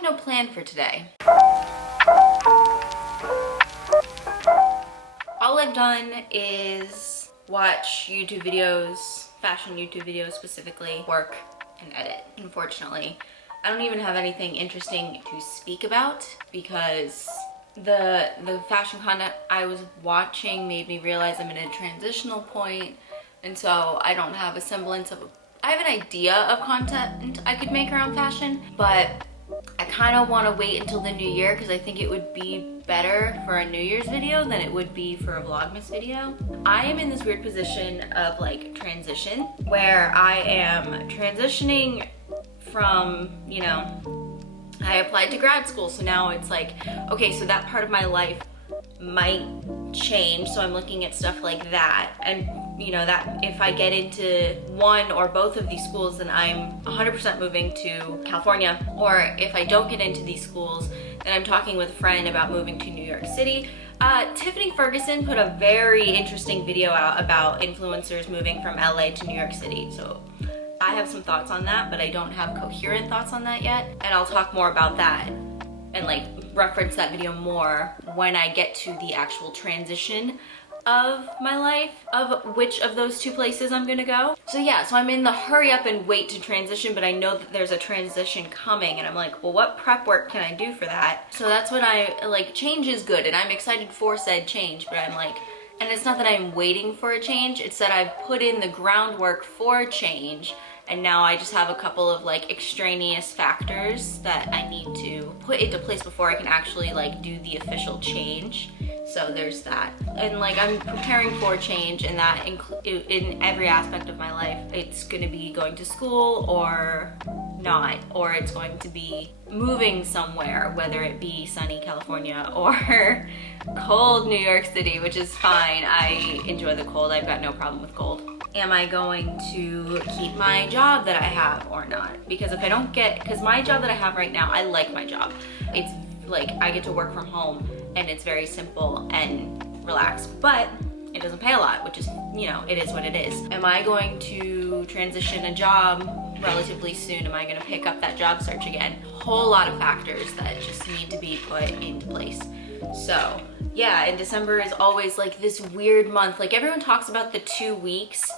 have no plan for today. All I've done is watch YouTube videos, fashion YouTube videos specifically, work and edit. Unfortunately, I don't even have anything interesting to speak about because the fashion content I was watching made me realize I'm in a transitional point, and so I don't have a semblance of I have an idea of content I could make around fashion, but I kind of want to wait until the new year because I think it would be better for a New Year's video than it would be for a Vlogmas video. I am in this weird position of like transition where I am transitioning from, you know, I applied to grad school, so now it's like, okay, so that part of my life might change, so I'm looking at stuff like that, and you know, that if I get into one or both of these schools, then I'm 100% moving to California, or if I don't get into these schools, then I'm talking with a friend about moving to New York City. Tiffany Ferguson put a very interesting video out about influencers moving from LA to New York City, so I have some thoughts on that, but I don't have coherent thoughts on that yet, and I'll talk more about that and like reference that video more when I get to the actual transition of my life, of which of those two places I'm gonna go. So yeah, so I'm in the hurry up and wait to transition, but I know that there's a transition coming, and I'm like, well, what prep work can I do for that? So that's when I like, change is good, and I'm excited for said change, but I'm like, and it's not that I'm waiting for a change, it's that I've put in the groundwork for change, and now I just have a couple of like extraneous factors that I need to put into place before I can actually like do the official change. So there's that. And like, I'm preparing for change, and that in every aspect of my life. It's gonna be going to school or not, or it's going to be moving somewhere, whether it be sunny California or cold New York City, which is fine. I enjoy the cold. I've got no problem with cold. Am I going to keep my job that I have or not? Because if I don't because my job that I have right now, I like my job. It's like, I get to work from home, and it's very simple and relaxed, but it doesn't pay a lot, which is, you know, it is what it is. Am I going to transition a job relatively soon? Am I gonna pick up that job search again? Whole lot of factors that just need to be put into place. So yeah, and December is always like this weird month. Like, everyone talks about the 2 weeks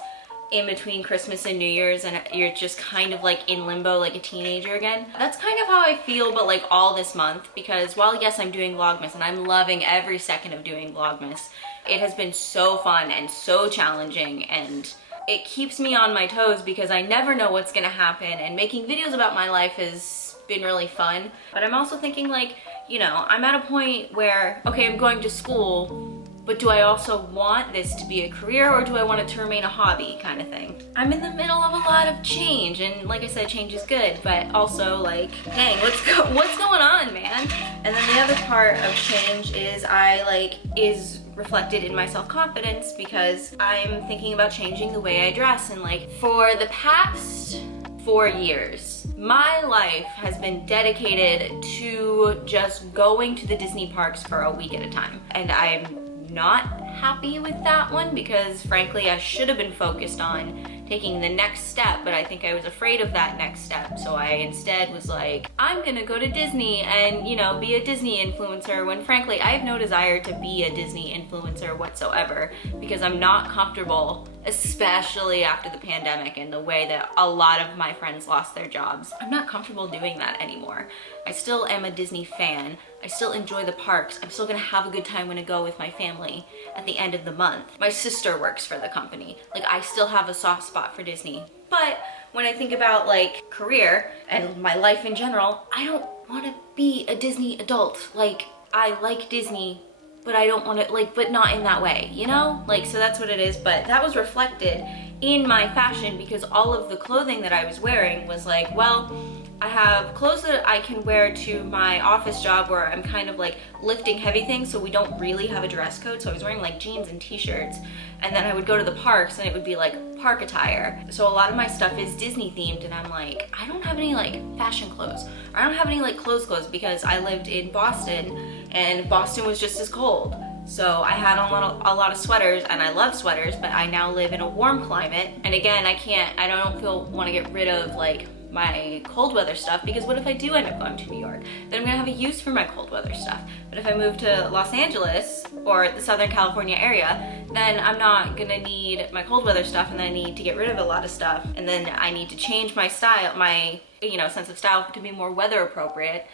in between Christmas and New Year's, and you're just kind of like in limbo, like a teenager again. That's kind of how I feel, but like all this month, because while yes, I'm doing Vlogmas and I'm loving every second of doing Vlogmas, it has been so fun and so challenging, and it keeps me on my toes because I never know what's gonna happen, and making videos about my life has been really fun. But I'm also thinking like, you know, I'm at a point where, okay, I'm going to school, but do I also want this to be a career, or do I want it to remain a hobby kind of thing? I'm in the middle of a lot of change, and like I said, change is good, but also like, dang, what's going on, man? And then the other part of change is reflected in my self-confidence, because I'm thinking about changing the way I dress. And like, for the past 4 years, my life has been dedicated to just going to the Disney parks for a week at a time, and I'm not happy with that one, because frankly I should have been focused on taking the next step, but I think I was afraid of that next step, so I instead was like, I'm gonna go to Disney and, you know, be a Disney influencer, when frankly I have no desire to be a Disney influencer whatsoever, because I'm not comfortable, especially after the pandemic and the way that a lot of my friends lost their jobs. I'm not comfortable doing that anymore. I still am a Disney fan. I still enjoy the parks. I'm still gonna have a good time when I go with my family at the end of the month. My sister works for the company. Like, I still have a soft spot for Disney. But when I think about like career and my life in general, I don't wanna be a Disney adult. Like, I like Disney, but I don't want to, like, but not in that way, you know? Like, so that's what it is. But that was reflected in my fashion, because all of the clothing that I was wearing was like, well, I have clothes that I can wear to my office job where I'm kind of like lifting heavy things, so we don't really have a dress code. So I was wearing like jeans and t-shirts, and then I would go to the parks and it would be like park attire. So a lot of my stuff is Disney themed, and I'm like, I don't have any like fashion clothes, or I don't have any like clothes because I lived in Boston, and Boston was just as cold. So I had a lot of sweaters, and I love sweaters, but I now live in a warm climate. And again, I don't want to get rid of like my cold weather stuff, because what if I do end up going to New York? Then I'm gonna have a use for my cold weather stuff. But if I move to Los Angeles or the Southern California area, then I'm not gonna need my cold weather stuff, and then I need to get rid of a lot of stuff, and then I need to change my style, my, you know, sense of style to be more weather appropriate.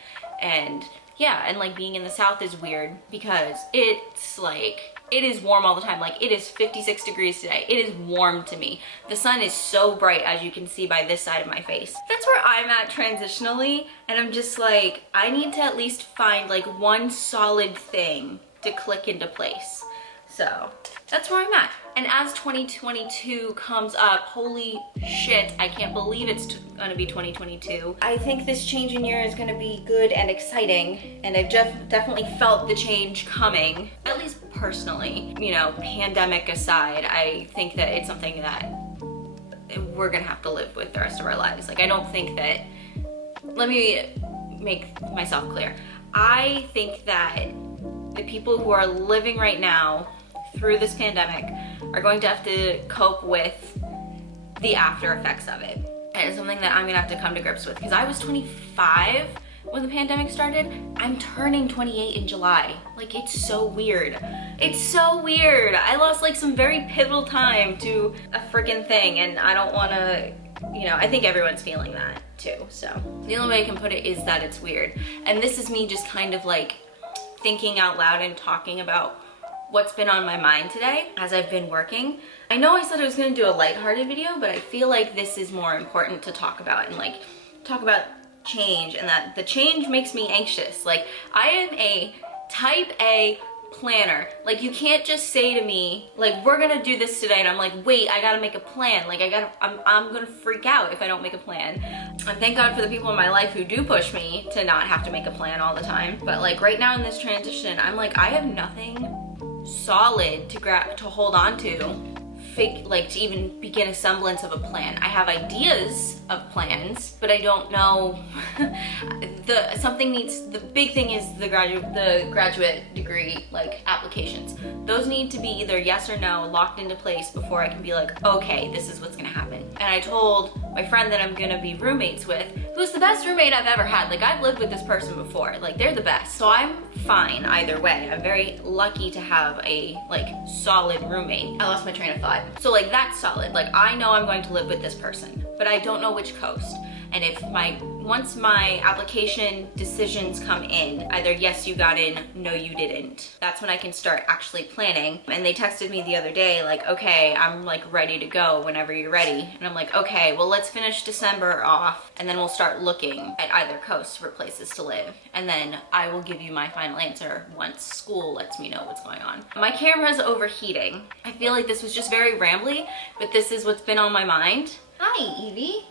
And yeah, and like being in the South is weird because it's like, it is warm all the time. Like it is 56 degrees today. It is warm to me. The sun is so bright, as you can see by this side of my face. That's where I'm at transitionally, and I'm just like, I need to at least find like one solid thing to click into place. So that's where I'm at. And as 2022 comes up, holy shit, I can't believe it's gonna be 2022. I think this change in year is gonna be good and exciting, and I've definitely felt the change coming, at least personally. You know, pandemic aside, I think that it's something that we're gonna have to live with the rest of our lives. Like, I don't think that, let me make myself clear. I think that the people who are living right now through this pandemic are going to have to cope with the after effects of it. And it's something that I'm gonna have to come to grips with, because I was 25 when the pandemic started. I'm turning 28 in July. Like, it's so weird. It's so weird. I lost like some very pivotal time to a freaking thing, and I don't wanna, you know, I think everyone's feeling that too. So the only way I can put it is that it's weird. And this is me just kind of like thinking out loud and talking about what's been on my mind today as I've been working. I know I said I was gonna do a lighthearted video, but I feel like this is more important to talk about, and like talk about change, and that the change makes me anxious. Like, I am a type A planner. Like, you can't just say to me, like, we're gonna do this today, and I'm like, wait, I gotta make a plan. Like, I'm gonna freak out if I don't make a plan. And thank God for the people in my life who do push me to not have to make a plan all the time. But like right now in this transition, I'm like, I have nothing solid to hold on to, like to even begin a semblance of a plan. I have ideas of plans, but I don't know. The big thing is the graduate degree like applications. Those need to be either yes or no, locked into place before I can be like, okay, this is what's gonna happen. And I told my friend that I'm gonna be roommates with, who's the best roommate I've ever had. Like, I've lived with this person before. Like, they're the best. So I'm fine either way. I'm very lucky to have a like solid roommate. I lost my train of thought. So like, that's solid. Like, I know I'm going to live with this person, but I don't know which coast. And if once my application decisions come in, either yes, you got in, no, you didn't, that's when I can start actually planning. And they texted me the other day, like, okay, I'm like ready to go whenever you're ready. And I'm like, okay, well, let's finish December off, and then we'll start looking at either coast for places to live. And then I will give you my final answer once school lets me know what's going on. My camera's overheating. I feel like this was just very rambly, but this is what's been on my mind. Hi, Evie.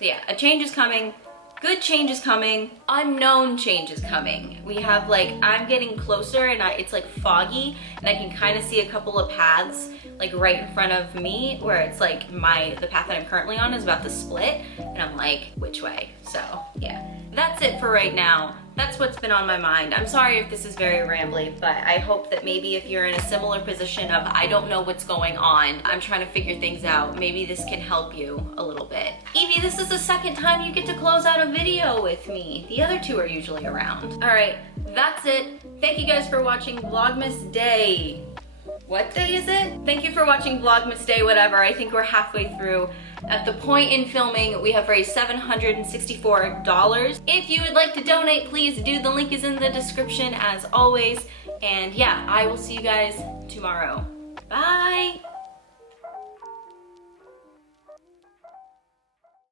So yeah, a change is coming, good change is coming, unknown change is coming. We have like, I'm getting closer, and it's like foggy, and I can kind of see a couple of paths like right in front of me, where it's like the path that I'm currently on is about to split, and I'm like, which way? So yeah, that's it for right now. That's what's been on my mind. I'm sorry if this is very rambly, but I hope that maybe if you're in a similar position of, I don't know what's going on, I'm trying to figure things out, maybe this can help you a little bit. Evie, this is the second time you get to close out a video with me. The other two are usually around. All right, that's it. Thank you guys for watching Vlogmas Day. What day is it? Thank you for watching Vlogmas Day, whatever. I think we're halfway through. At the point in filming, we have raised $764. If you would like to donate, please do. The link is in the description as always. And yeah, I will see you guys tomorrow. Bye.